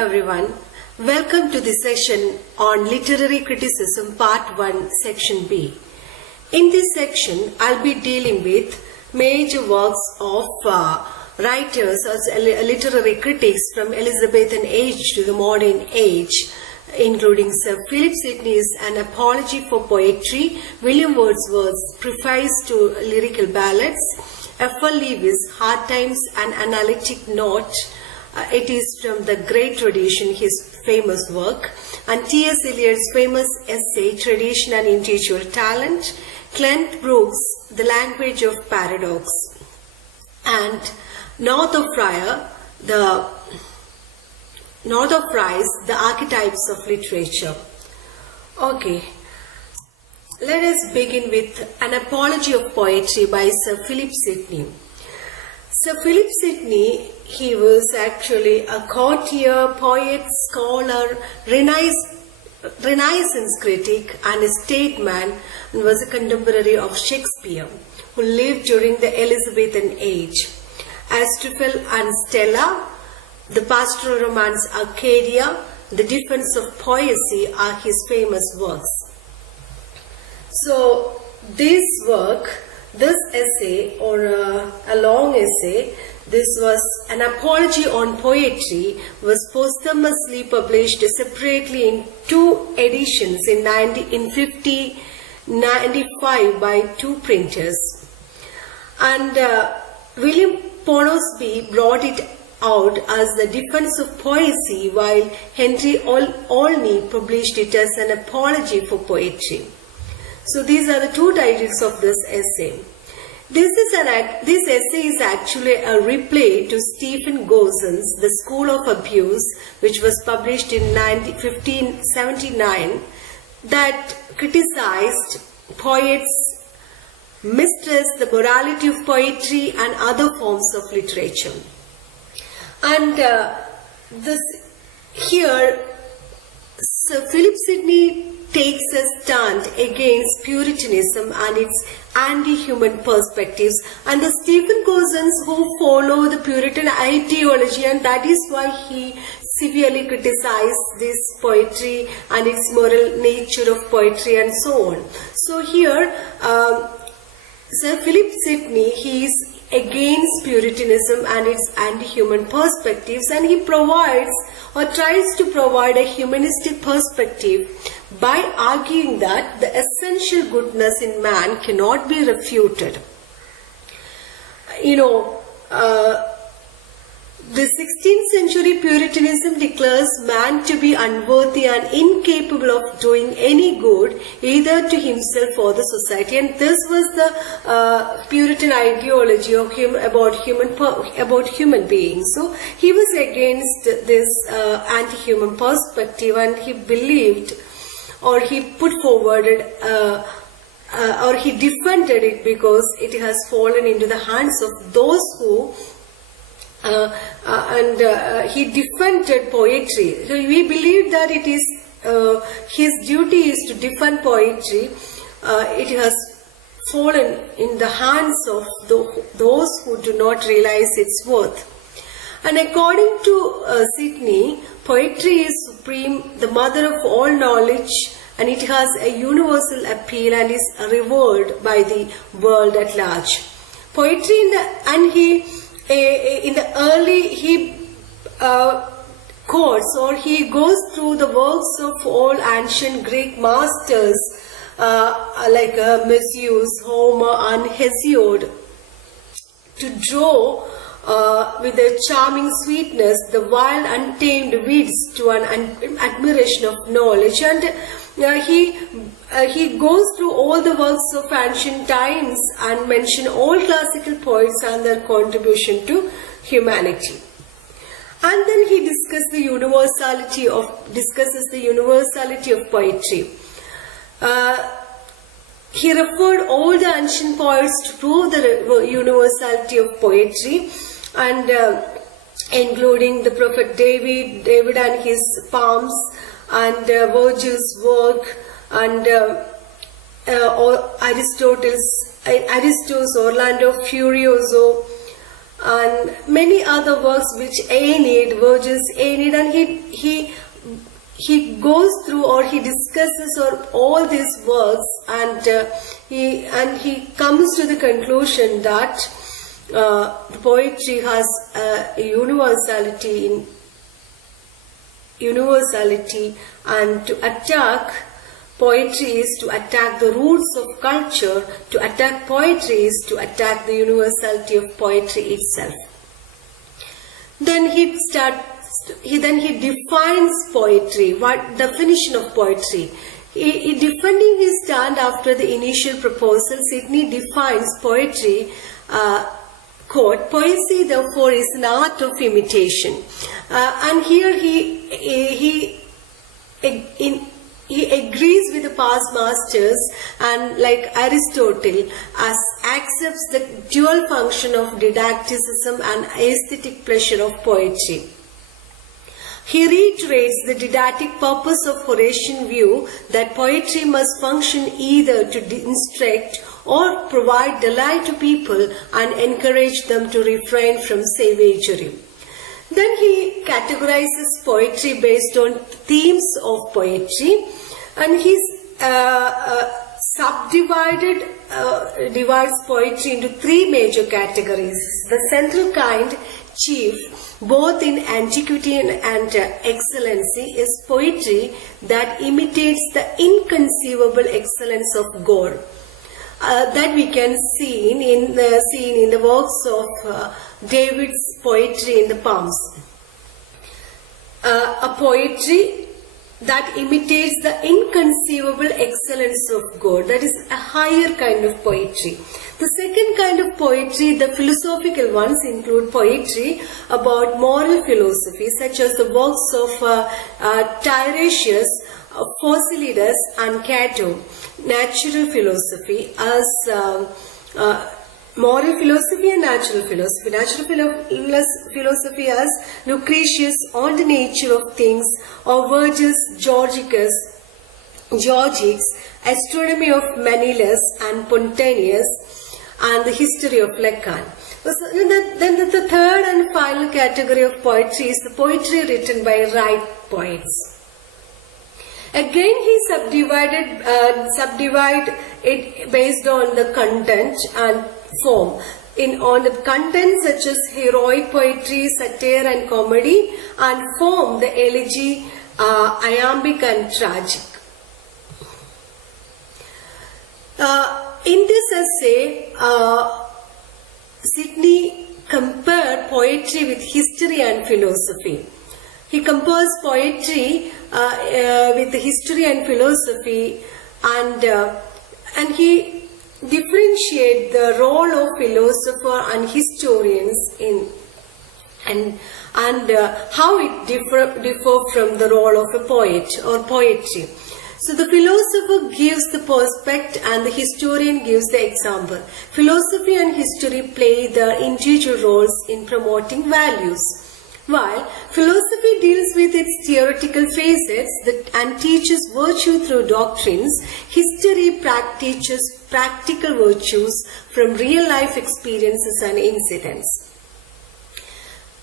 everyone. Welcome to the session on Literary Criticism Part 1, Section B. In this section, I'll be dealing with major works of writers as literary critics from Elizabethan age to the modern age, including Sir Philip Sidney's An Apology for Poetry, William Wordsworth's Preface to Lyrical Ballads, F.L. Lewis' Hard Times, An Analytic Note. It is from the great tradition, his famous work, and T.S. Eliot's famous essay, Tradition and Intellectual Talent, Clement Brooks' The Language of Paradox, and North of Rye's The Archetypes of Literature. Okay, let us begin with An Apology of Poetry by Sir Philip Sidney. Sir Philip Sidney, he was actually a courtier, poet, scholar, Renaissance critic and a statesman, and was a contemporary of Shakespeare, who lived during the Elizabethan age. Astrophel and Stella, the pastoral romance Arcadia, the defense of poesy are his famous works. So this work, this essay, or a long essay, this was An Apology on Poetry, was posthumously published separately in two editions in 1595 by two printers. And William Ponosby brought it out as The Defense of Poesy, while Henry Olney published it as An Apology for Poetry. So these are the two titles of this essay. This essay is actually a reply to Stephen Gossen's The School of Abuse, which was published in 1579, that criticized poets, mistrust the morality of poetry and other forms of literature. And here, Sir Philip Sidney takes a stand against Puritanism and its anti-human perspectives, and the Stephen Gossens who follow the Puritan ideology, and that is why he severely criticized this poetry and its moral nature of poetry and so on. So here, Sir Philip Sidney, he is against Puritanism and its anti-human perspectives, and he provides or tries to provide a humanistic perspective by arguing that the essential goodness in man cannot be refuted. The 16th century Puritanism declares man to be unworthy and incapable of doing any good either to himself or the society, and this was the Puritan ideology of him about human beings. So he was against this anti-human perspective, and he believed, or he put forward or he defended it because it has fallen into the hands of those who he defended poetry. So we believe that it is his duty is to defend poetry. It has fallen in the hands of those who do not realize its worth. And according to Sidney, poetry is supreme, the mother of all knowledge, and it has a universal appeal and is revered by the world at large. Poetry in the early, he quotes, or he goes through the works of all ancient Greek masters like Messius, Homer and Hesiod, to draw with a charming sweetness the wild untamed weeds to an admiration of knowledge. And he goes through all the works of ancient times and mention all classical poets and their contribution to humanity. And then he discusses the universality of poetry. He referred all the ancient poets to prove the universality of poetry, and including the prophet David and his poems, and Virgil's work, and Aristotle's Orlando Furioso, and many other works which Aeneid, Virgil's Aeneid, and he goes through or he discusses all these works, and he comes to the conclusion that poetry has a universality, and to attack poetry is to attack the roots of culture. To attack poetry is to attack the universality of poetry itself. Then he defines poetry. What definition of poetry? He defending his stand after the initial proposal, Sidney defines poetry. Quote, "Poesy therefore is an art of imitation," and here he agrees with the past masters, and like Aristotle, accepts the dual function of didacticism and aesthetic pleasure of poetry. He reiterates the didactic purpose of Horatian view that poetry must function either to instruct or provide delight to people and encourage them to refrain from savagery. Then he categorizes poetry based on themes of poetry, and he's divides poetry into three major categories. The central kind, chief, both in antiquity and excellency, is poetry that imitates the inconceivable excellence of God. That we can see in the works of David's poetry in the Psalms. A poetry that imitates the inconceivable excellence of God. That is a higher kind of poetry. The second kind of poetry, the philosophical ones, include poetry about moral philosophy, such as the works of Tiresias, Phocylides and Cato. Natural philosophy as moral philosophy and natural philosophy. Natural philosophy as Lucretius on the nature of things, or Virgil's Georgics, astronomy of Menelaus and Pontanus, and the history of Lucan. Then the third and final category of poetry is the poetry written by ripe poets. Again, he subdivide it based on the content and form. On the content such as heroic poetry, satire and comedy, and form the elegy, iambic and tragic. In this essay, Sidney compared poetry with history and philosophy. He compares poetry with history and philosophy, and he differentiates the role of philosopher and historians and how it differ from the role of a poet or poetry. So the philosopher gives the perspective and the historian gives the example. Philosophy and history play their individual roles in promoting values. While philosophy deals with its theoretical facets and teaches virtue through doctrines, history teaches practical virtues from real-life experiences and incidents.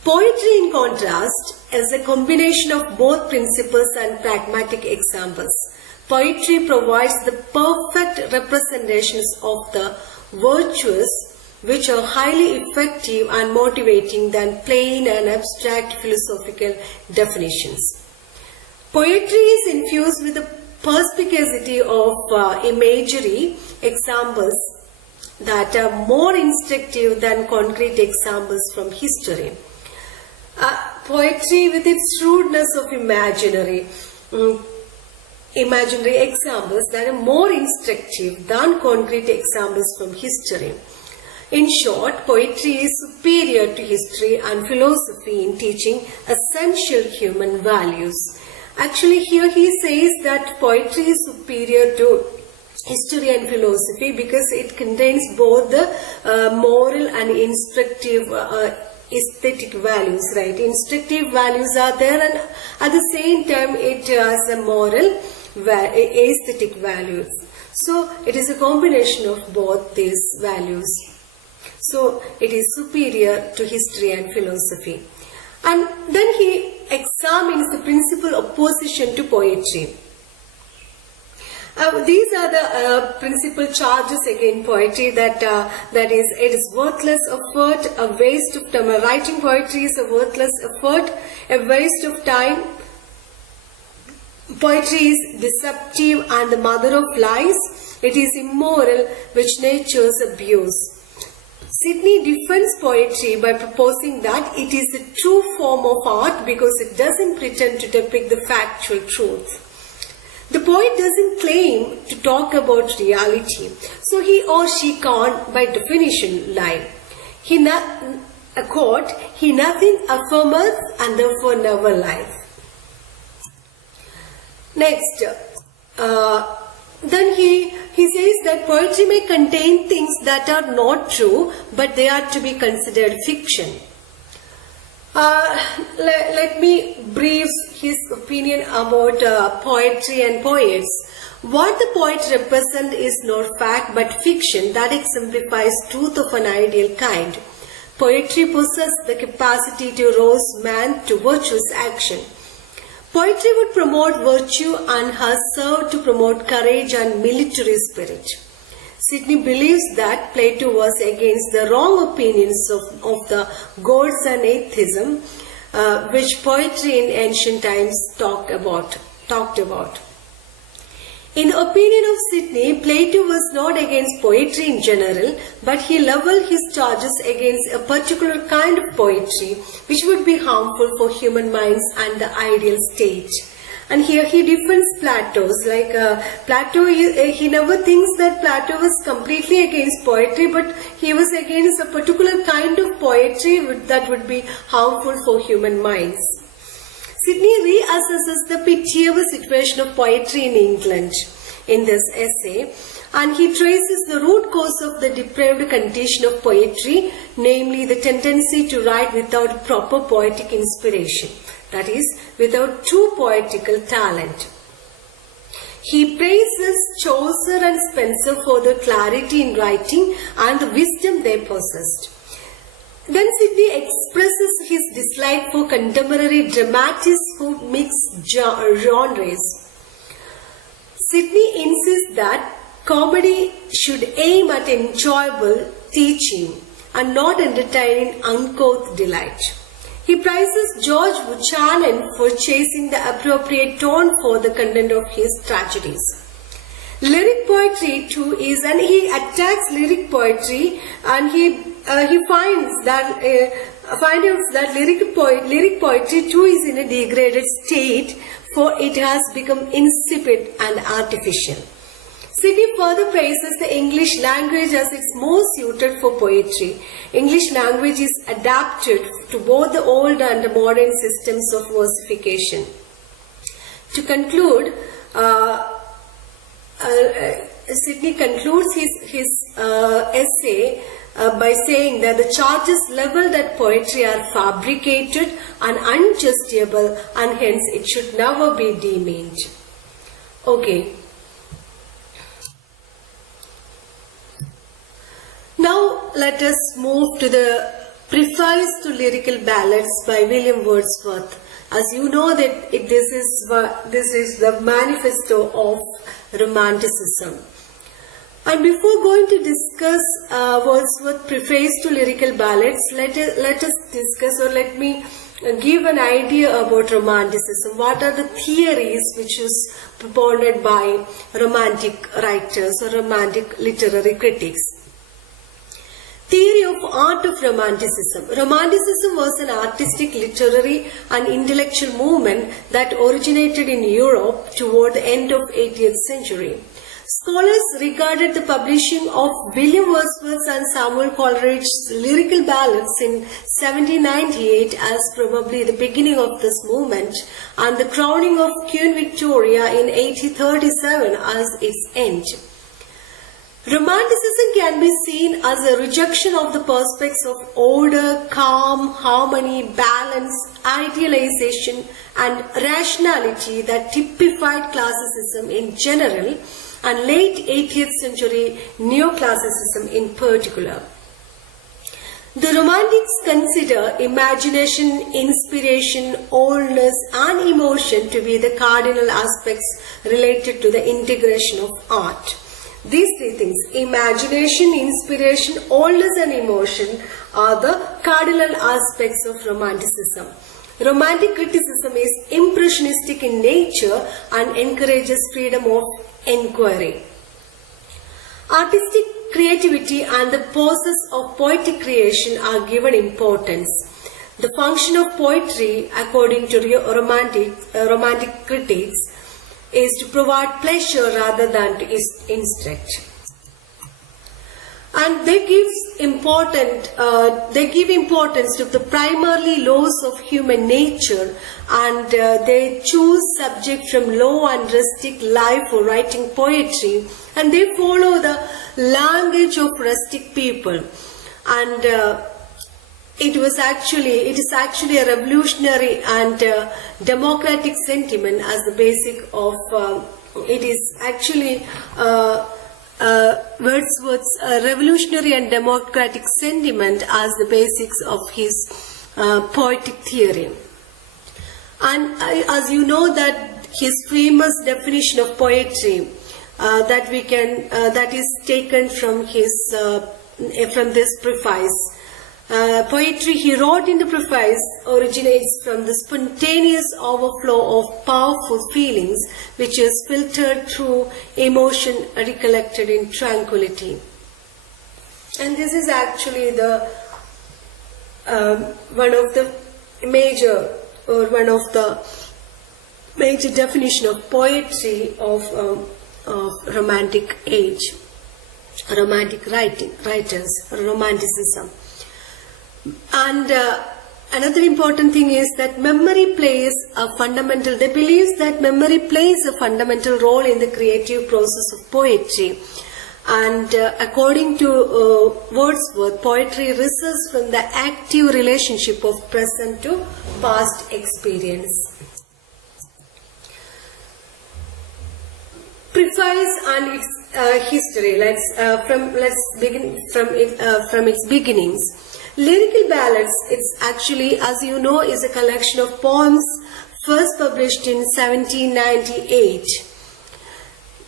Poetry, in contrast, is a combination of both principles and pragmatic examples. Poetry provides the perfect representations of the virtues, which are highly effective and motivating than plain and abstract philosophical definitions. Poetry is infused with the perspicacity of imagery examples that are more instructive than concrete examples from history. Poetry with its shrewdness of imaginary examples that are more instructive than concrete examples from history. In short, poetry is superior to history and philosophy in teaching essential human values. Actually, here he says that poetry is superior to history and philosophy because it contains both the moral and instructive aesthetic values, right? Instructive values are there, and at the same time it has a moral aesthetic values. So it is a combination of both these values. so it is superior to history and philosophy. And then he examines the principal opposition to poetry. These are the principal charges against poetry, that is, it is worthless effort, a waste of time. Writing poetry is a worthless effort, a waste of time. Poetry is deceptive and the mother of lies. It is immoral, which nature's abuse. Sidney defends poetry by proposing that it is a true form of art because it doesn't pretend to depict the factual truth. The poet doesn't claim to talk about reality, so he or she can't, by definition, lie. He nothing affirmeth and therefore never lies. Next, then he says that poetry may contain things that are not true, but they are to be considered fiction. Let me brief his opinion about poetry and poets. What the poet represents is not fact but fiction that exemplifies truth of an ideal kind. Poetry possesses the capacity to rouse man to virtuous action. Poetry would promote virtue and has served to promote courage and military spirit. Sidney believes that Plato was against the wrong opinions of the gods and atheism, which poetry in ancient times talked about. In the opinion of Sidney, Plato was not against poetry in general, but he leveled his charges against a particular kind of poetry, which would be harmful for human minds and the ideal state. And here he defends Plato's, Plato, he never thinks that Plato was completely against poetry, but he was against a particular kind of poetry that would be harmful for human minds. Sidney reassesses the pitiable situation of poetry in England in this essay, and he traces the root cause of the depraved condition of poetry, namely the tendency to write without proper poetic inspiration, that is, without true poetical talent. He praises Chaucer and Spenser for the clarity in writing and the wisdom they possessed. Then Sidney expresses his dislike for contemporary dramatists who mix genres. Sidney insists that comedy should aim at enjoyable teaching and not entertaining uncouth delight. He praises George Buchanan for chasing the appropriate tone for the content of his tragedies. Lyric poetry too is, and he attacks lyric poetry, and he finds that lyric poetry too is in a degraded state, for it has become insipid and artificial. Sidney further praises the English language as it's more suited for poetry. English language is adapted to both the old and the modern systems of versification. To conclude, Sidney concludes his essay by saying that the charges leveled at poetry are fabricated and unjustifiable, and hence it should never be demeaned. Okay. Now let us move to the Preface to Lyrical Ballads by William Wordsworth. As you know that this is the manifesto of Romanticism. And before going to discuss Wordsworth's Preface to Lyrical Ballads, let us discuss, or let me give an idea about Romanticism. What are the theories which is propounded by Romantic writers or Romantic literary critics? Theory of art of Romanticism. Romanticism was an artistic, literary and intellectual movement that originated in Europe toward the end of 18th century. Scholars regarded the publishing of William Wordsworth and Samuel Coleridge's lyrical ballads in 1798 as probably the beginning of this movement, and the crowning of Queen Victoria in 1837 as its end. Romanticism can be seen as a rejection of the prospects of order, calm, harmony, balance, idealization and rationality that typified classicism in general and late 18th century neoclassicism in particular. The Romantics consider imagination, inspiration, oldness and emotion to be the cardinal aspects related to the integration of art. These three things, imagination, inspiration, oldness and emotion, are the cardinal aspects of Romanticism. Romantic criticism is impressionistic in nature and encourages freedom of inquiry. Artistic creativity and the process of poetic creation are given importance. The function of poetry, according to romantic critics, is to provide pleasure rather than to instruct. And they give importance to the primarily laws of human nature, and they choose subject from low and rustic life for writing poetry, and they follow the language of rustic people. And it is actually a revolutionary and democratic sentiment as the basic of it is actually Wordsworth's revolutionary and democratic sentiment as the basics of his poetic theory. And as you know, that his famous definition of poetry that is taken from this preface. Poetry, he wrote in the preface, originates from the spontaneous overflow of powerful feelings which is filtered through emotion recollected in tranquility. And this is actually the one of the major definition of poetry of Romantic age, Romantic writers, Romanticism. And another important thing is that memory plays a fundamental, they believe that memory plays a fundamental role in the creative process of poetry. And according to Wordsworth, poetry results from the active relationship of present to past experience. Preface and its history. Let's begin from its beginnings. Lyrical Ballads, it's actually, as you know, is a collection of poems first published in 1798.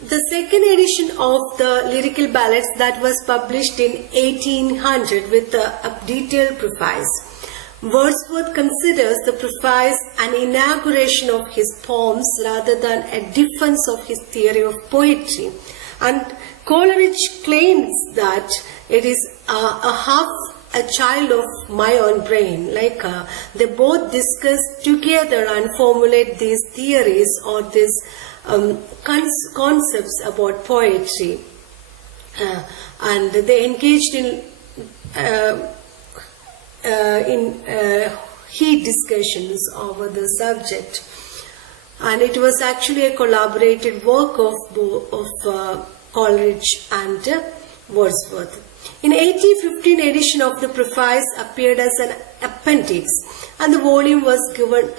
The second edition of the Lyrical Ballads that was published in 1800 with a detailed preface. Wordsworth considers the preface an inauguration of his poems rather than a defense of his theory of poetry. And Coleridge claims that it is a child of my own brain, they both discuss together and formulate these theories or these concepts about poetry, and they engaged in heat discussions over the subject, and it was actually a collaborated work of Coleridge and Wordsworth. In 1815 edition of the preface appeared as an appendix, and the volume was given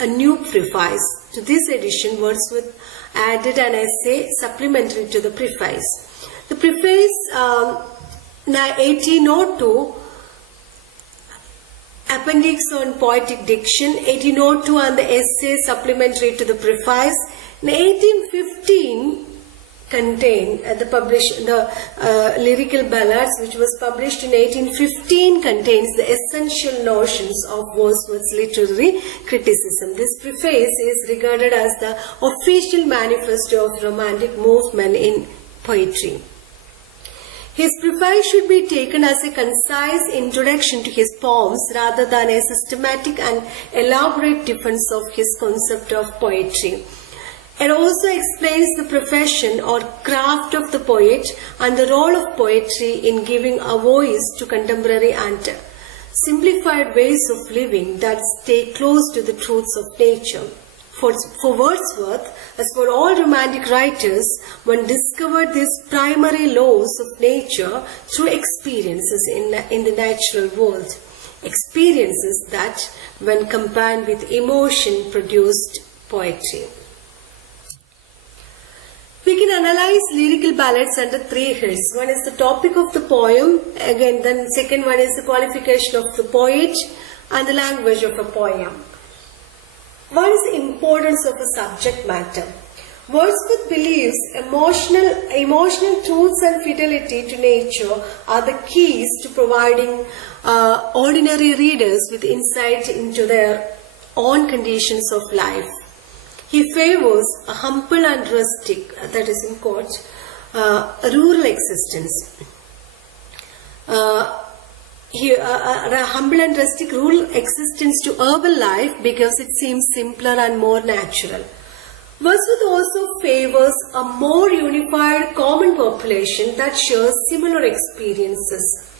a new preface. To this edition, Wordsworth added an essay supplementary to the preface. The preface, 1802, appendix on poetic diction, 1802, and the essay supplementary to the preface. In 1815, contain the Lyrical Ballads, which was published in 1815, contains the essential notions of Wordsworth's literary criticism. This preface is regarded as the official manifesto of Romantic movement in poetry. His preface should be taken as a concise introduction to his poems rather than a systematic and elaborate defense of his concept of poetry. It also explains the profession or craft of the poet and the role of poetry in giving a voice to contemporary and simplified ways of living that stay close to the truths of nature. For Wordsworth, as for all Romantic writers, one discovered these primary laws of nature through experiences in the natural world. Experiences that, when combined with emotion, produced poetry. We can analyze lyrical ballads under three heads. One is the topic of the poem, again then second one is the qualification of the poet and the language of a poem. What is the importance of a subject matter? Wordsworth believes emotional truths and fidelity to nature are the keys to providing ordinary readers with insight into their own conditions of life. He favors a humble and rustic, that is in quotes, rural existence. A humble and rustic rural existence to urban life because it seems simpler and more natural. Wordsworth also favors a more unified common population that shares similar experiences.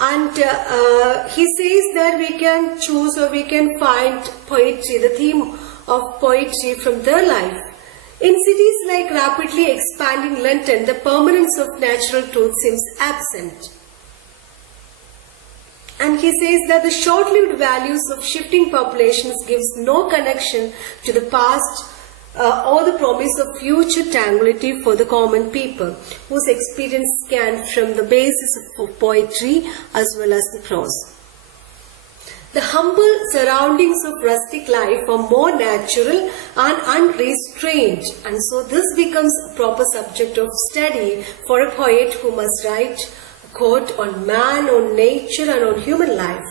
And he says that we can choose or we can find poetry, the theme of poetry from their life. In cities like rapidly expanding London, the permanence of natural truth seems absent. And he says that the short-lived values of shifting populations gives no connection to the past or the promise of future tranquility for the common people, whose experience can from the basis of poetry as well as the prose. The humble surroundings of rustic life are more natural and unrestrained, and so this becomes a proper subject of study for a poet who must write a quote on man, on nature and on human life.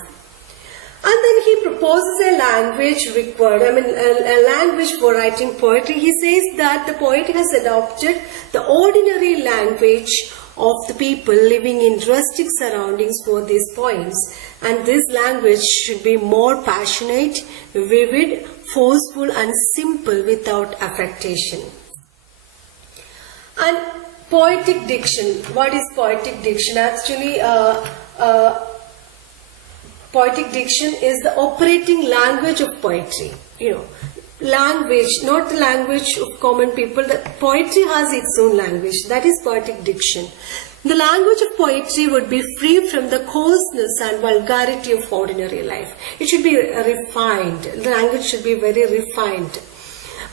And then he proposes a language required, a language for writing poetry. He says that the poet has adopted the ordinary language of the people living in rustic surroundings for these poems. And this language should be more passionate, vivid, forceful and simple without affectation. And poetic diction. What is poetic diction? Actually, poetic diction is the operating language of poetry. Language, not the language of common people. The poetry has its own language. That is poetic diction. The language of poetry would be free from the coarseness and vulgarity of ordinary life. It should be refined. The language should be very refined.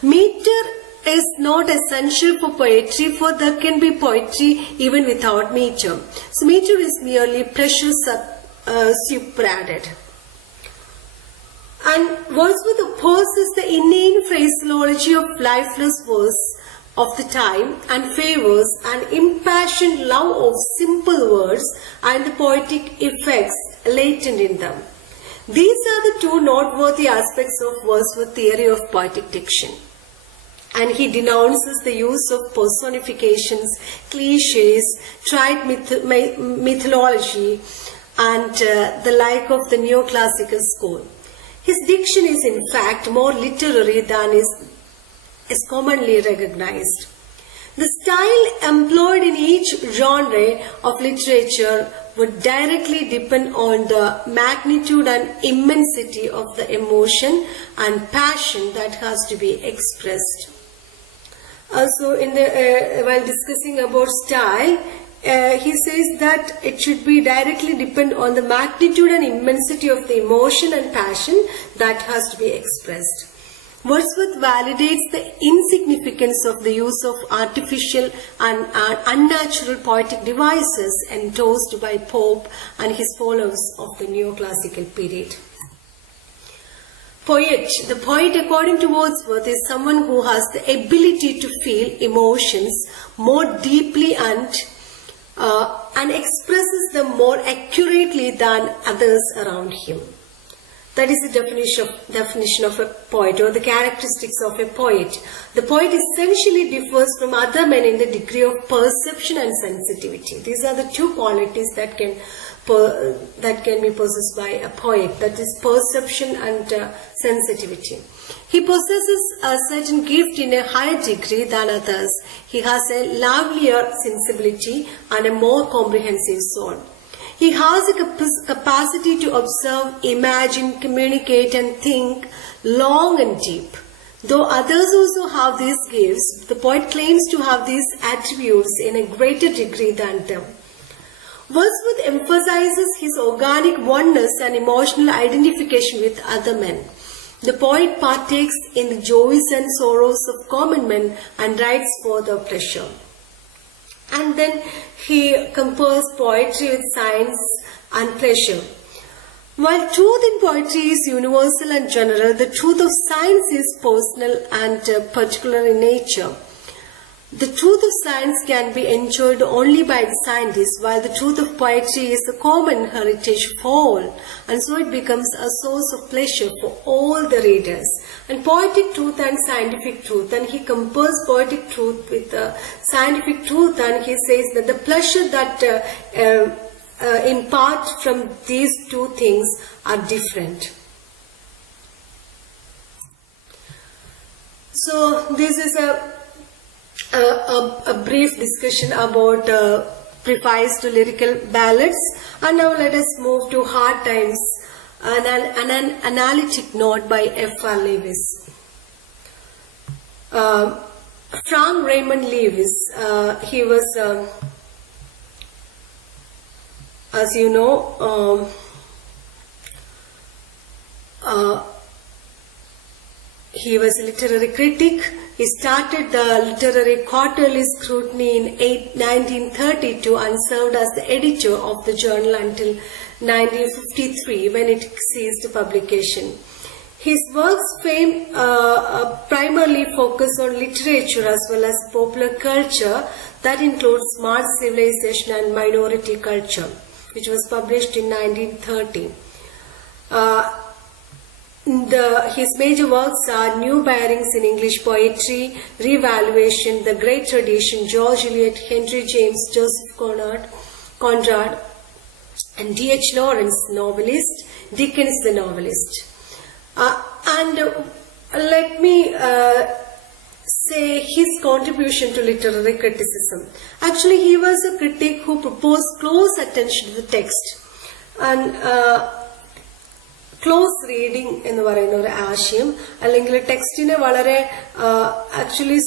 Meter is not essential for poetry, for there can be poetry even without meter. So meter is merely pressure superadded. And Wordsworth opposes the inane phraseology of lifeless verse of the time and favors an impassioned love of simple words and the poetic effects latent in them. These are the two noteworthy aspects of Wordsworth's theory of poetic diction. And he denounces the use of personifications, cliches, trite mythology, and the like of the neoclassical school. His diction is in fact more literary than is commonly recognized. The style employed in each genre of literature would directly depend on the magnitude and immensity of the emotion and passion that has to be expressed. Also, while discussing about style, he says that it should be directly depend on the magnitude and immensity of the emotion and passion that has to be expressed. Wordsworth validates the insignificance of the use of artificial and unnatural poetic devices endorsed by Pope and his followers of the neoclassical period. The poet, according to Wordsworth, is someone who has the ability to feel emotions more deeply and expresses them more accurately than others around him. That is the definition of a poet, or the characteristics of a poet. The poet essentially differs from other men in the degree of perception and sensitivity. These are the two qualities that can be possessed by a poet, that is perception and sensitivity. He possesses a certain gift in a higher degree than others. He has a livelier sensibility and a more comprehensive soul. He has a capacity to observe, imagine, communicate and think long and deep. Though others also have these gifts, the poet claims to have these attributes in a greater degree than them. Wordsworth emphasizes his organic oneness and emotional identification with other men. The poet partakes in the joys and sorrows of common men and writes for their pleasure. And then he compares poetry with science and pleasure. While truth in poetry is universal and general, the truth of science is personal and particular in nature. The truth of science can be enjoyed only by the scientists, while the truth of poetry is a common heritage for all, and so it becomes a source of pleasure for all the readers. And poetic truth and scientific truth, and he compares poetic truth with scientific truth, and he says that the pleasure that impart from these two things are different. So this is a brief discussion about preface to lyrical ballads, and now let us move to Hard Times, an analytic note by F.R. Lewis. Frank Raymond Lewis, he was as you know, he was a literary critic. He started the literary quarterly scrutiny in 1932 and served as the editor of the journal until 1953 when it ceased publication. His works primarily focus on literature as well as popular culture that includes mass civilization and minority culture, which was published in 1930. His major works are New Bearings in English Poetry, Revaluation, The Great Tradition, George Eliot, Henry James, Joseph Conrad, and D.H. Lawrence, novelist, Dickens, the novelist. Let me say his contribution to literary criticism. Actually, he was a critic who proposed close attention to the text and close reading എന്ന് പറയുന്ന ഒരു ആശയം, അല്ലെങ്കിൽ ടെക്സ്റ്റിനെ വളരെ actually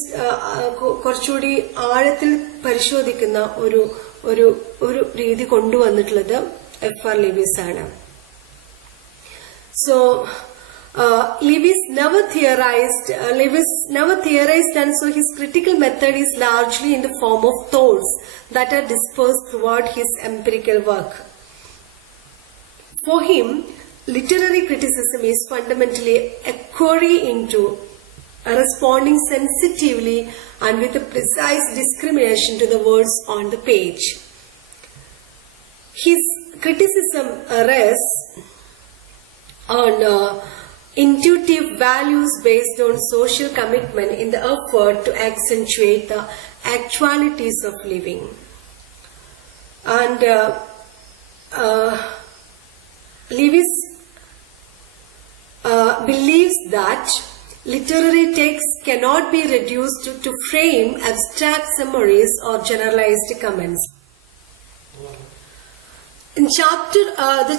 കുറച്ചുകൂടി ആഴത്തിൽ പരിശോധിക്കുന്ന ഒരു ഒരു ഒരു രീതി കൊണ്ടുവന്നിട്ടുള്ളത് F.R. Lewis ആണ്. So Lewis never theorized, and so his critical method is largely in the form of thoughts that are dispersed throughout his empirical work. For him, literary criticism is fundamentally a query into responding sensitively and with a precise discrimination to the words on the page. His criticism rests on intuitive values based on social commitment in the effort to accentuate the actualities of living. And Lewis believes that literary texts cannot be reduced to frame abstract summaries or generalized comments. In the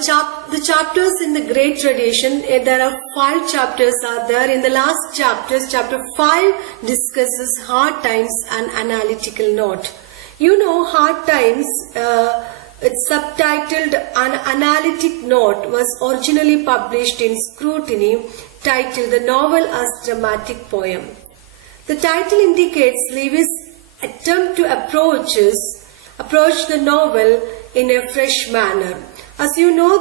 chapters in the Great Tradition, there are 5 chapters are there. In the last chapters, chapter 5 discusses hard times and analytical note. You know, Hard Times, it's subtitled An Analytic Note, was originally published in Scrutiny, titled The Novel as Dramatic Poem. The title indicates Lewis' attempt to approach the novel in a fresh manner. As you know,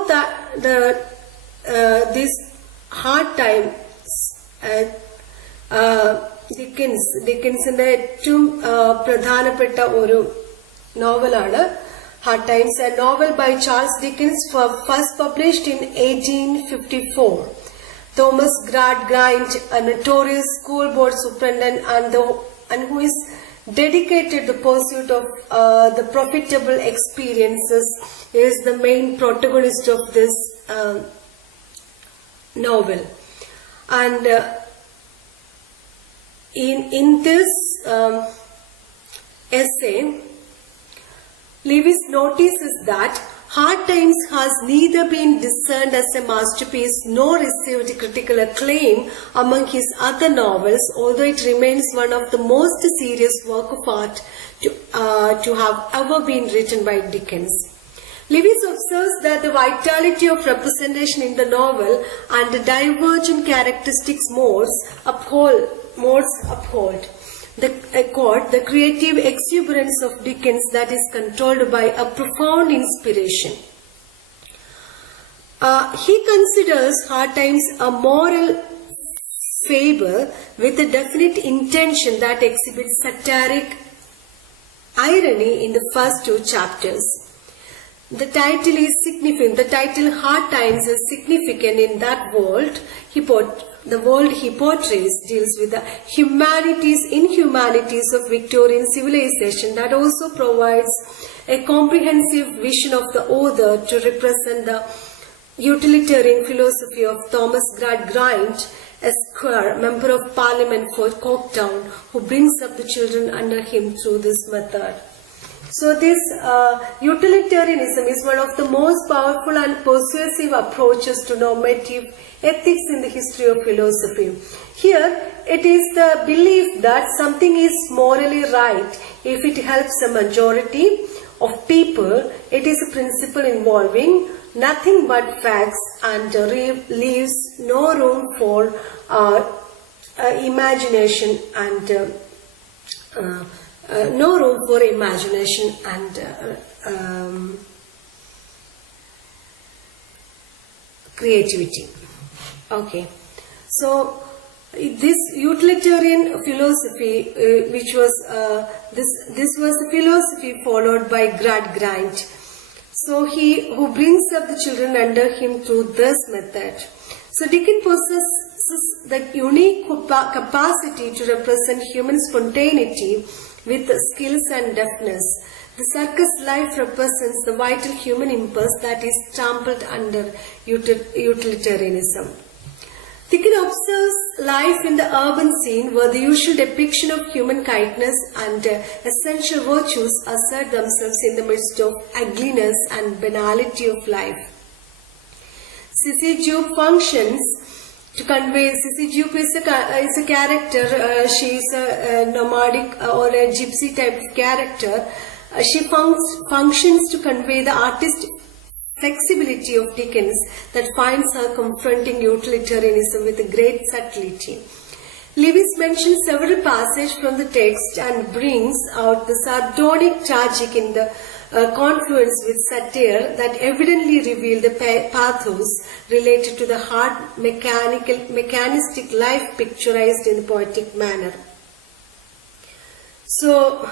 this Hard Times, Dickensന്റെ ഏറ്റവും പ്രധാനപ്പെട്ട ഒരു നോവലാണ് Hard Times, a novel by Charles Dickens, first published in 1854. Thomas Gradgrind, a notorious school board superintendent and who is dedicated to the pursuit of the profitable experiences, is the main protagonist of this novel. And in this essay, Lewis notices that Hard Times has neither been discerned as a masterpiece nor received critical acclaim among his other novels, although it remains one of the most serious work of art to have ever been written by Dickens. Lewis observes that the vitality of representation in the novel and the divergent characteristics modes uphold the creative exuberance of Dickens that is controlled by a profound inspiration. He considers Hard Times a moral fable with a definite intention that exhibits satiric irony in the first 2 chapters. The title is significant. The title Hard Times is significant in that the world he portrays deals with the inhumanities of Victorian civilization that also provides a comprehensive vision of the author to represent the utilitarian philosophy of Thomas Gradgrind, Esquire, Member of Parliament for Coketown, who brings up the children under him through this method. So this utilitarianism is one of the most powerful and persuasive approaches to normative ethics in the history of philosophy. Here, it is the belief that something is morally right if it helps a majority of people. It is a principle involving nothing but facts and leaves no room for imagination and creativity. Okay, so this utilitarian philosophy, which was this was a philosophy followed by Gradgrind. So he who brings up the children under him through this method. So Dickens possesses the unique capacity to represent human spontaneity with skills and deftness. The circus life represents the vital human impulse that is trampled under utilitarianism. Dickens observes life in the urban scene where the usual depiction of human kindness and essential virtues assert themselves in the midst of ugliness and banality of life. Sissy Jupe functions to convey. Sissy Jupe is a character. She is a nomadic or a gypsy type of character. She functions to convey the artistic flexibility of Dickens that finds her confronting utilitarianism with a great subtlety. Lewis mentions several passages from the text and brings out the sardonic tragic in the confluence with satire that evidently reveal the pathos related to the hard mechanistic life picturized in the poetic manner. So,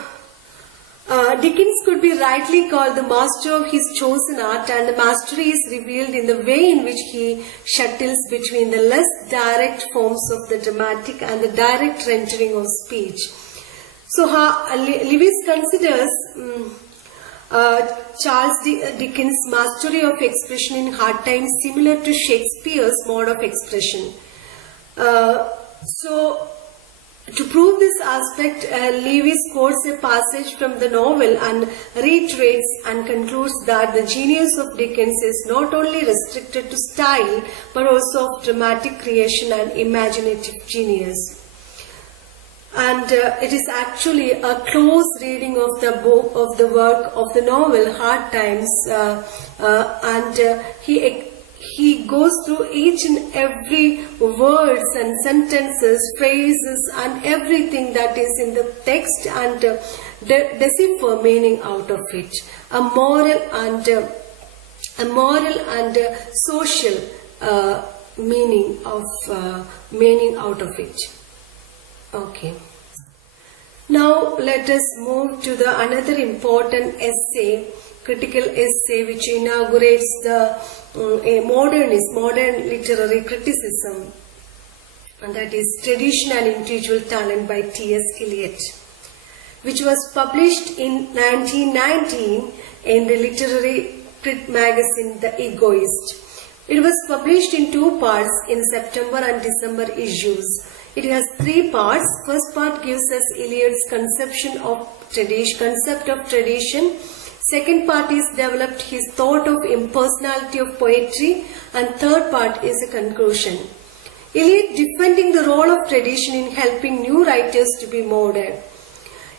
Dickens could be rightly called the master of his chosen art, and the mastery is revealed in the way in which he shuttles between the less direct forms of the dramatic and the direct rendering of speech. So Lewis considers Charles Dickens' mastery of expression in Hard Times similar to Shakespeare's mode of expression. To prove this aspect, Lewis quotes a passage from the novel and reiterates and concludes that the genius of Dickens is not only restricted to style but also of dramatic creation and imaginative genius. And it is actually a close reading of the book, of the work of the novel Hard Times, and he goes through each and every words and sentences, phrases and everything that is in the text and decipher meaning out of it. A moral and social meaning out of it. Okay. Now let us move to the another important essay, critical essay, which inaugurates the modern literary criticism, and that is Tradition and Individual Talent by T.S. Eliot, which was published in 1919 in the literary crit magazine The Egoist. It was published in 2 parts in September and December issues. It has 3 parts. First part gives us Eliot's concept of tradition. Second part is developed his thought of impersonality of poetry, and third part is a conclusion. Eliot defending the role of tradition in helping new writers to be modern.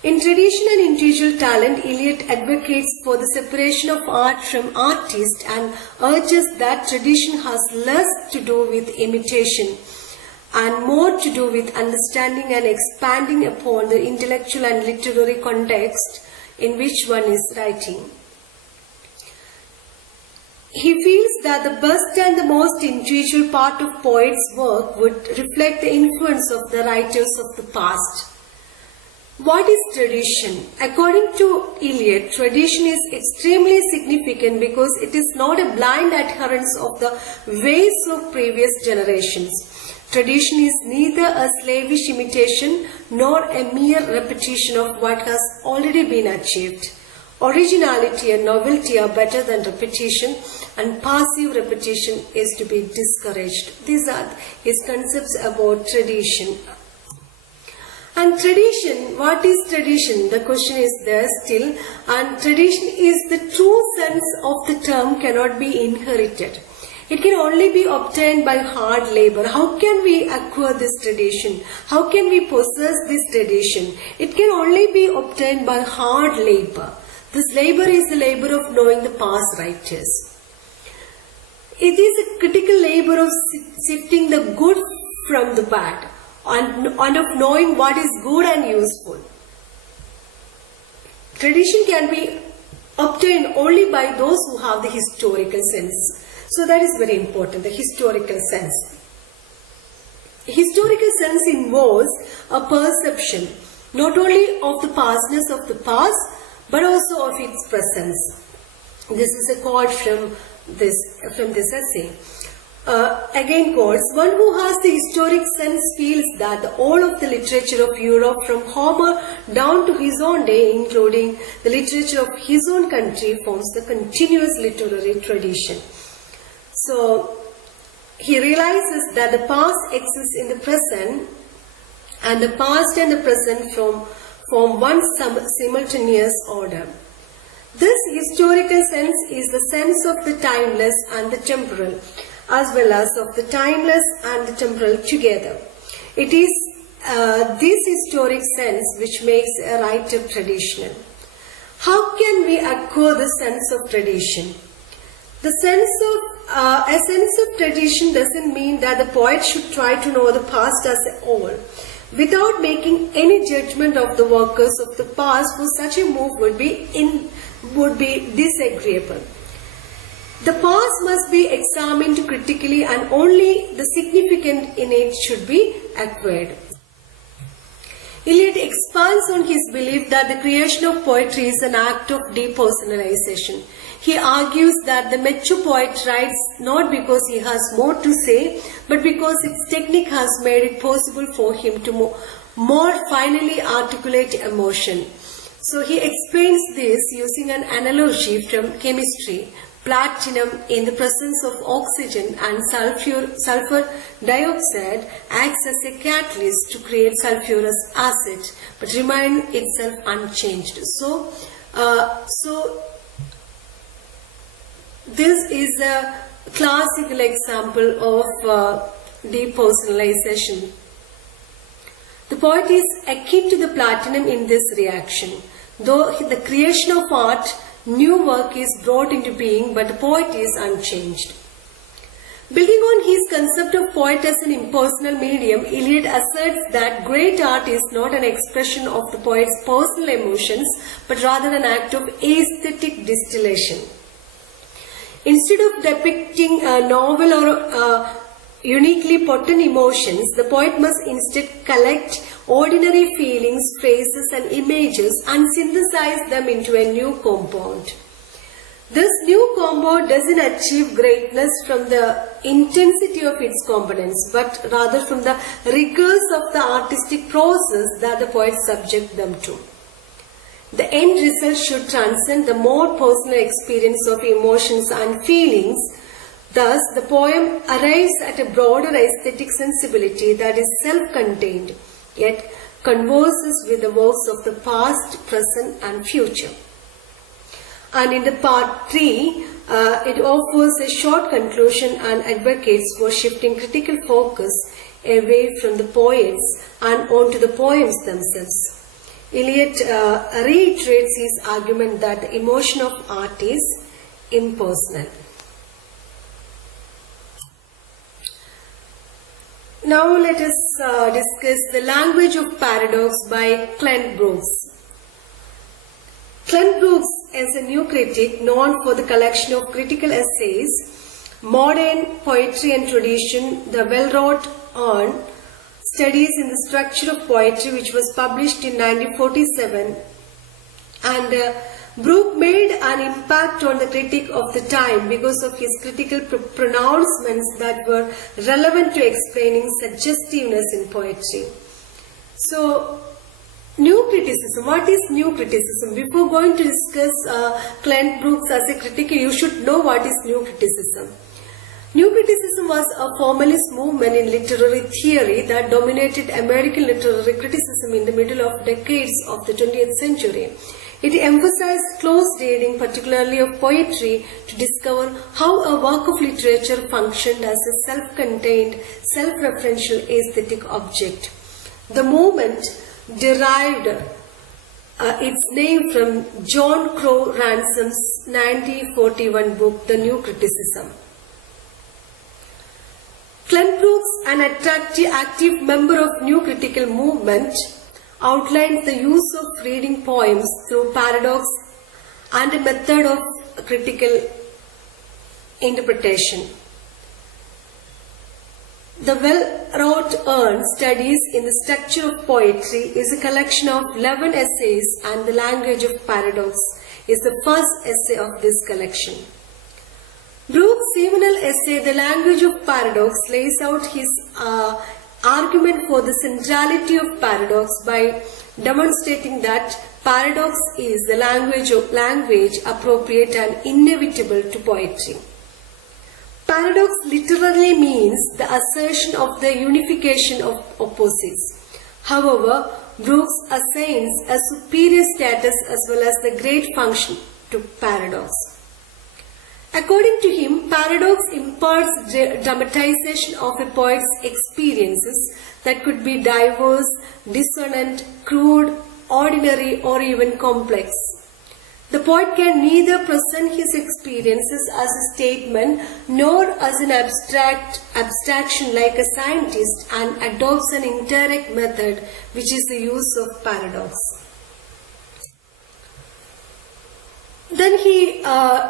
In Tradition and Individual Talent, Eliot advocates for the separation of art from artist and urges that tradition has less to do with imitation and more to do with understanding and expanding upon the intellectual and literary context in which one is writing. He feels that the best and the most individual part of poets' work would reflect the influence of the writers of the past. What is tradition? According to Eliot, tradition is extremely significant because it is not a blind adherence of the ways of previous generations. Tradition is neither a slavish imitation nor a mere repetition of what has already been achieved. Originality and novelty are better than repetition, and passive repetition is to be discouraged. These are his concepts about tradition. And tradition, what is tradition? The question is there still. And tradition is the true sense of the term cannot be inherited. It can only be obtained by hard labor. How can we acquire this tradition? How can we possess this tradition? It can only be obtained by hard labor. This labor is the labor of knowing the past writers. It is a critical labor of sifting the good from the bad and of knowing what is good and useful. Tradition can be obtained only by those who have the historical sense. So that is very important, the historical sense. Historical sense involves a perception not only of the pastness of the past but also of its presence. This is a quote from this essay. Again quotes, one who has the historic sense feels that all of the literature of Europe from Homer down to his own day, including the literature of his own country, forms the continuous literary tradition. So he realizes that the past exists in the present and the past and the present form one simultaneous order. This historical sense is the sense of the timeless and the temporal, as well as of the timeless and the temporal together. It is this historic sense which makes a writer traditional. How can we acquire the sense of tradition? The sense of a sense of tradition doesn't mean that the poet should try to know the past as a whole. Without making any judgment of the workers of the past, for such a move would be disagreeable. The past must be examined critically and only the significant in it should be acquired. Eliot expands on his belief that the creation of poetry is an act of depersonalization. He argues that the mature poet writes not because he has more to say, but because its technique has made it possible for him to more finally articulate emotion. So he explains this using an analogy from chemistry. Platinum in the presence of oxygen and sulfur dioxide acts as a catalyst to create sulfurous acid but remain itself unchanged. So this is a classical example of depersonalization. The poet is akin to the platinum in this reaction. Though the creation of art, new work is brought into being, but the poet is unchanged. Building on his concept of poet as an impersonal medium, Eliot asserts that great art is not an expression of the poet's personal emotions, but rather an act of aesthetic distillation. Instead of depicting a novel or uniquely potent emotions, the poet must instead collect ordinary feelings, phrases and images and synthesize them into a new compound. This new compound doesn't achieve greatness from the intensity of its components, but rather from the rigors of the artistic process that the poet subjects them to. The end result should transcend the more personal experience of emotions and feelings. Thus, the poem arrives at a broader aesthetic sensibility that is self-contained, yet converses with the works of the past, present and future. And in the part 3, it offers a short conclusion and advocates for shifting critical focus away from the poets and onto the poems themselves. Eliot reiterates his argument that the emotion of art is impersonal. Now let us discuss The Language of Paradox by Clent Brooks. Clent Brooks is a new critic known for the collection of critical essays, Modern Poetry and Tradition, the well-wrought on Studies in the Structure of Poetry, which was published in 1947, and Brooks made an impact on the critic of the time because of his critical pronouncements that were relevant to explaining suggestiveness in poetry. So, new criticism. What is new criticism? Before going to discuss Clent Brooks as a critic, you should know what is new criticism. New criticism was a formalist movement in literary theory that dominated American literary criticism in the middle of decades of the 20th century. It emphasized close reading, particularly of poetry, to discover how a work of literature functioned as a self-contained, self-referential aesthetic object. The movement derived its name from John Crowe Ransom's 1941 book, The New Criticism. Clent Brooks, an active member of New Critical Movement, outlined the use of reading poems through paradox and a method of critical interpretation. The well-wrought Studies in the Structure of Poetry is a collection of 11 essays, and The Language of Paradox is the first essay of this collection. Brooks' seminal essay, The Language of Paradox, lays out his argument for the centrality of paradox by demonstrating that paradox is the language appropriate and inevitable to poetry. Paradox literally means the assertion of the unification of opposites. However, Brooks assigns a superior status as well as the great function to paradox. According to him, paradox imparts dramatization of a poet's experiences that could be diverse, dissonant, crude, ordinary, or even complex. The poet can neither present his experiences as a statement nor as an abstraction like a scientist, and adopts an indirect method, which is the use of paradox. Then he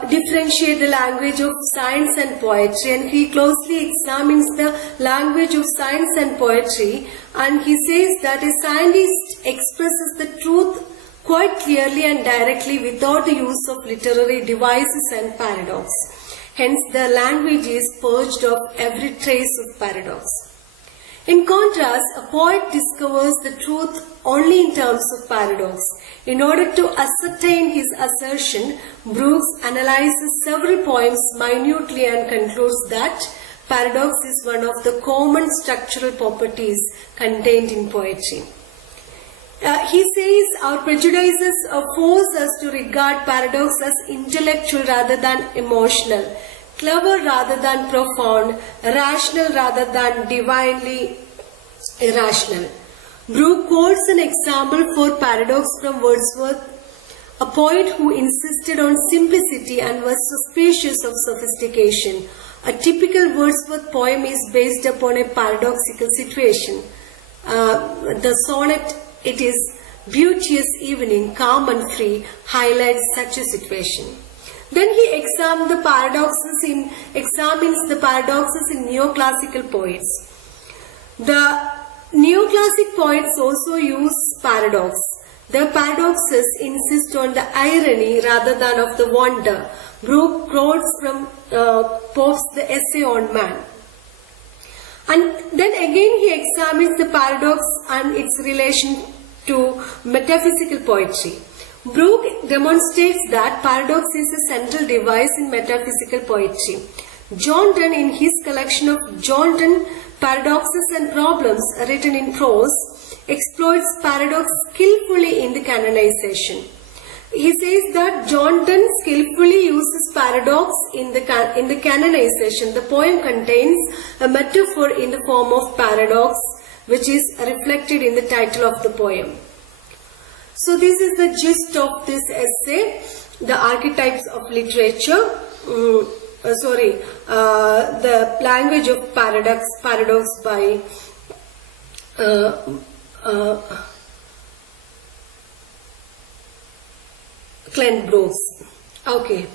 differentiates the language of science and poetry, and he closely examines the language of science and poetry, and he says that a scientist expresses the truth quite clearly and directly without the use of literary devices and paradox. Hence, the language is purged of every trace of paradox. In contrast, a poet discovers the truth only in terms of paradox. In order to ascertain his assertion, Brooks analyzes several poems minutely and concludes that paradox is one of the common structural properties contained in poetry. He says our prejudices force us to regard paradox as intellectual rather than emotional, clever rather than profound, rational rather than divinely irrational. Brooks quotes an example for paradox from Wordsworth, a poet who insisted on simplicity and was suspicious of sophistication. A typical Wordsworth poem is based upon a paradoxical situation. The sonnet, "It is beauteous evening, calm and free," highlights such a situation. Then he examines the paradoxes in neoclassical poets. The neoclassic poets also use paradox. Their paradoxes insist on the irony rather than of the wonder. Brooks quotes from Pope's The Essay on Man. And then again he examines the paradox and its relation to metaphysical poetry. Brooks demonstrates that paradox is a central device in metaphysical poetry. John Donne, in his collection of John Donne Paradoxes and Problems written in prose, exploits paradox skillfully in the canonization. He says that John Donne skillfully uses paradox in the canonization. The poem contains a metaphor in the form of paradox, which is reflected in the title of the poem. So this is the gist of this essay, the archetypes of literature. The language of paradox by Clenbrooks. Okay.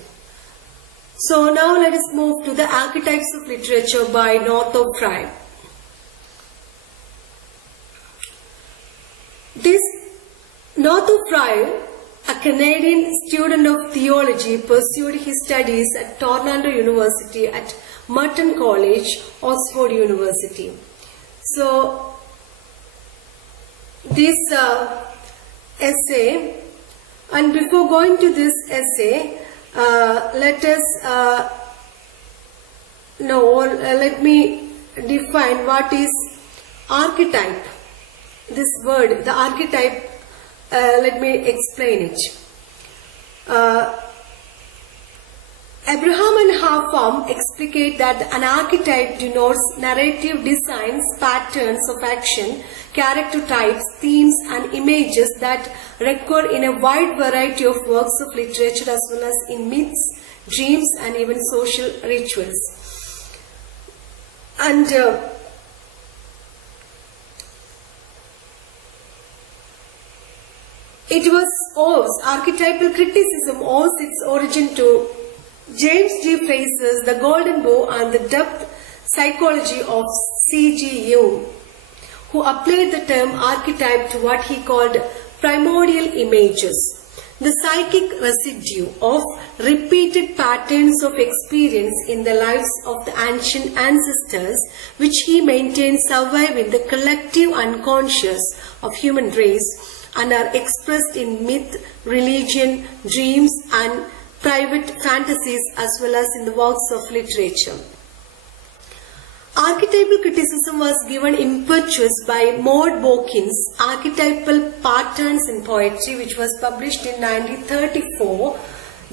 So now let us move to the archetypes of literature by Northrop Frye. This Northrop Frye, a Canadian student of theology, pursued his studies at Toronto University, at Merton College, Oxford University. So this essay, and before going to this essay, let me define what is archetype. This word, the archetype, let me explain it. Abraham and Hawthorne explicate that an archetype denotes narrative designs, patterns of action, character types, themes and images that recur in a wide variety of works of literature as well as in myths, dreams and even social rituals. And archetypal criticism owes its origin to James G. Fraser's The Golden Bough and the depth psychology of C.G. Jung, who applied the term archetype to what he called primordial images, the psychic residue of repeated patterns of experience in the lives of the ancient ancestors, which he maintained survive in the collective unconscious of human race and are expressed in myth, religion, dreams and private fantasies as well as in the works of literature. Archetypal criticism was given impetus by Maud Bokins' Archetypal Patterns in Poetry, which was published in 1934.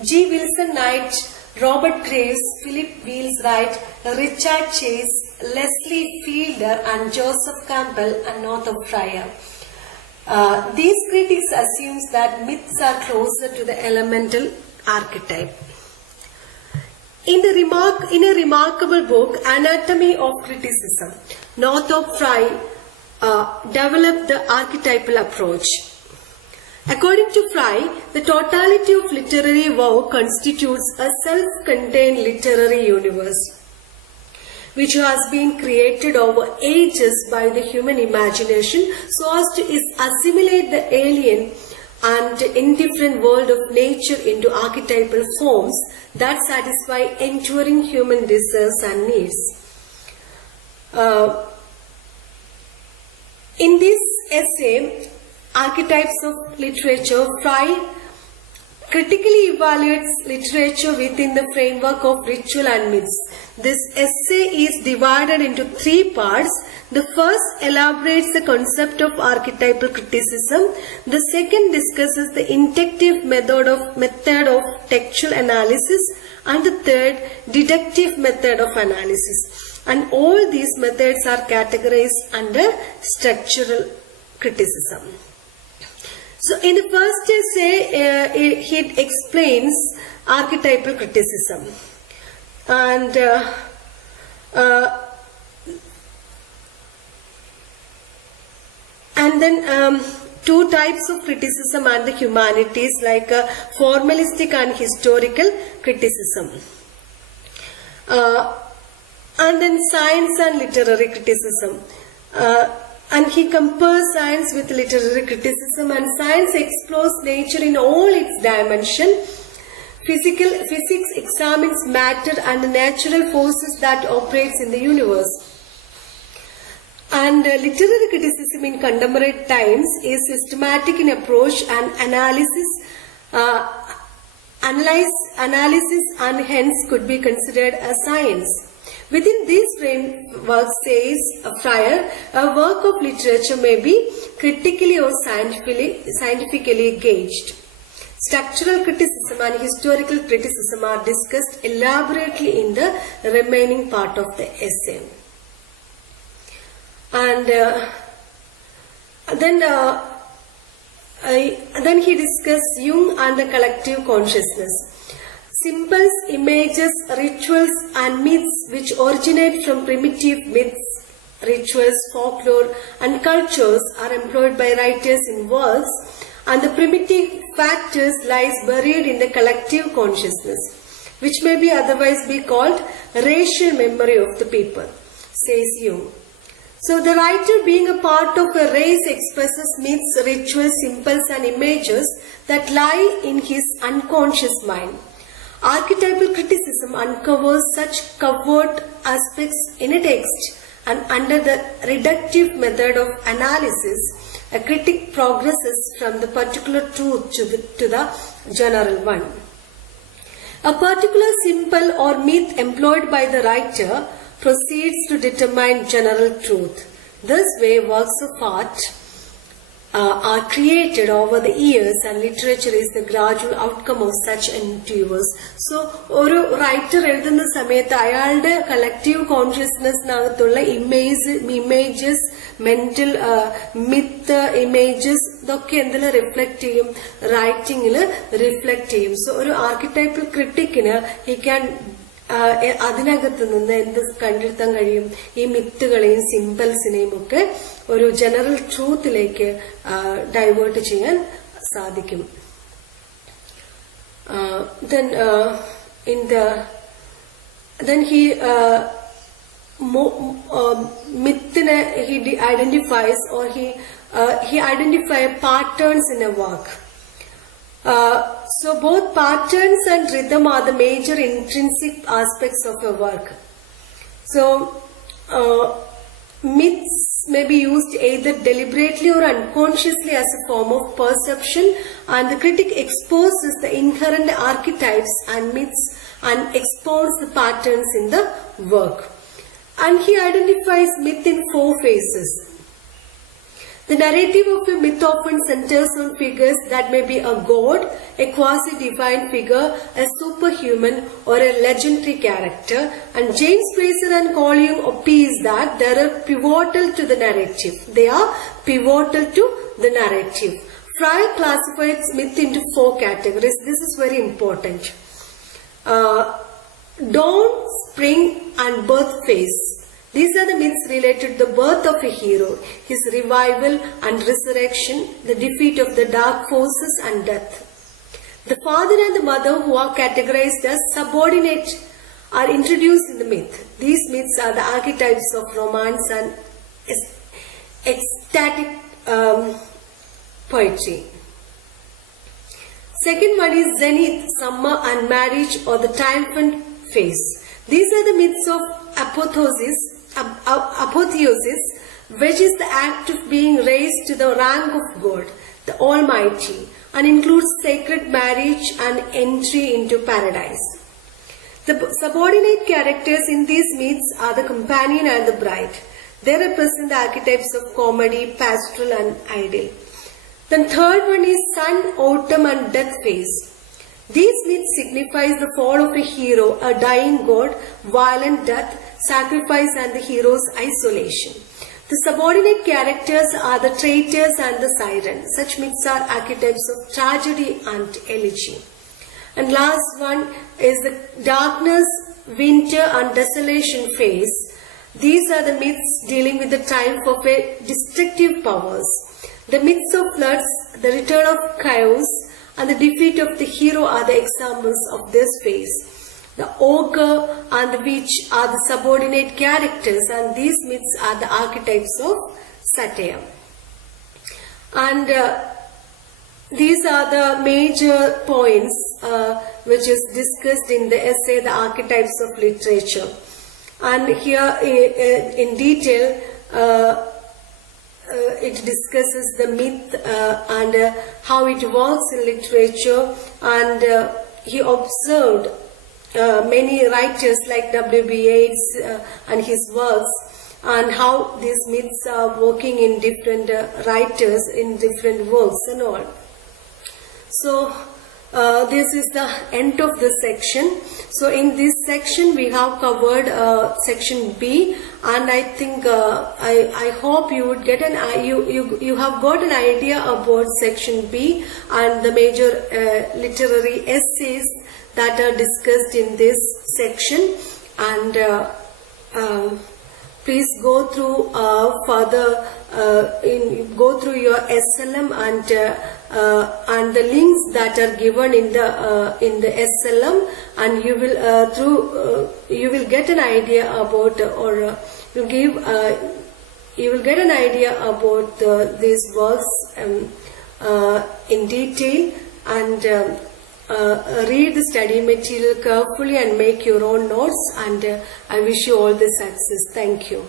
G. Wilson Knight, Robert Graves, Philip Wheelwright, Richard Chase, Leslie Fielder and Joseph Campbell and Northrop Frye. These critics assume that myths are closer to the elemental archetype. In a remarkable book, Anatomy of Criticism, Northrop Frye developed the archetypal approach. According to Frye, the totality of literary work constitutes a self-contained literary universe, which has been created over ages by the human imagination so as to assimilate the alien and indifferent world of nature into archetypal forms that satisfy enduring human desires and needs. In this essay, Archetypes of Literature, Frye critically evaluates literature within the framework of ritual and myths. This essay is divided into three parts. The first elaborates the concept of archetypal criticism. The second discusses the inductive method of textual analysis, and the third, deductive method of analysis. And all these methods are categorized under structural criticism. So in the first essay, he explains archetypal criticism, and then two types of criticism and the humanities, like formalistic and historical criticism, and then science and literary criticism. And he compares science with literary criticism, and science explores nature in all its dimensions. Physics examines matter and the natural forces that operates in the universe. And literary criticism in contemporary times is systematic in approach and analysis and hence could be considered as science. Within this framework, says Frye, a work of literature may be critically or scientifically gauged. Structural criticism and historical criticism are discussed elaborately in the remaining part of the essay. And then Then he discussed Jung and the collective consciousness. Symbols, images, rituals and myths which originate from primitive myths, rituals, folklore and cultures are employed by writers in works, and the primitive factors lies buried in the collective consciousness, which may be otherwise be called racial memory of the people, says Jung. So the writer, being a part of a race, expresses myths, rituals, symbols and images that lie in his unconscious mind. Archetypal criticism uncovers such covert aspects in a text, and under the reductive method of analysis, a critic progresses from the particular truth to the general one. A particular symbol or myth employed by the writer proceeds to determine general truth. This way, works of art are created over the years, and literature is the gradual outcome of such endeavors. So, ഒരു writer എഴുതുന്ന സമയത്ത് അയാളുടെ collective consciousness-നകത്തുള്ള images, mental myth, images ഇതൊക്കെ എന്തിൽ reflect ചെയ്യും, writing-ൽ reflect ചെയ്യും. So, ഒരു archetypal critic-ന് he can അതിനകത്ത് നിന്ന് എന്ത് കണ്ടെത്താൻ കഴിയും, ഈ മിത്തുകളെയും സിംബൽസിനെയും ഒക്കെ ഒരു ജനറൽ ട്രൂത്തിലേക്ക് ഡൈവേർട്ട് ചെയ്യാൻ സാധിക്കും. Then he mythine he identifies, or he identifies patterns in a work. So both patterns and rhythm are the major intrinsic aspects of a work. So myths may be used either deliberately or unconsciously as a form of perception, and the critic exposes the inherent archetypes and myths and expounds the patterns in the work. And he identifies myth in 4 phases. The narrative of a myth often centers on figures that may be a god, a quasi-divine figure, a superhuman, or a legendary character. And James Fraser and Carl Jung appeals that they are pivotal to the narrative. They are pivotal to the narrative. Frey classifies myth into 4 categories. This is very important. Dawn, spring, and birth phase. These are the myths related to the birth of a hero, his revival and resurrection, the defeat of the dark forces and death. The father and the mother, who are categorized as subordinate, are introduced in the myth. These myths are the archetypes of romance and ecstatic poetry. Second one is zenith, summer and marriage, or the triumphant phase. These are the myths of apotheosis, which is the act of being raised to the rank of God, the Almighty, and includes sacred marriage and entry into paradise. The subordinate characters in these myths are the companion and the bride. They represent the archetypes of comedy, pastoral, and idyll. Then third one is sun, autumn, and death phase. These myths signify the fall of a hero, a dying god, violent death, sacrifice, and the hero's isolation. The subordinate characters are the traitors and the siren. Such myths are archetypes of tragedy and elegy. And last one is the darkness, winter, and desolation phase. These are the myths dealing with the triumph of a destructive powers. The myths of floods, the return of chaos, and the defeat of the hero are the examples of this phase. The ogre and the witch are the subordinate characters, and these myths are the archetypes of satire. And these are the major points which is discussed in the essay, The Archetypes of Literature. And here in detail, it discusses the myth and how it works in literature, and he observed many writers like W.B. Yeats and his works, and how these myths are working in different writers in different works and all. So this is the end of the section. So in this section we have covered section B, and I think I hope you would get you have got an idea about section B and the major literary essays that are discussed in this section. And please go through further go through your SLM and the links that are given in the SLM, and you will you will get an idea about you will get an idea about these works in detail, and read the study material carefully and make your own notes, and I wish you all the success. Thank you.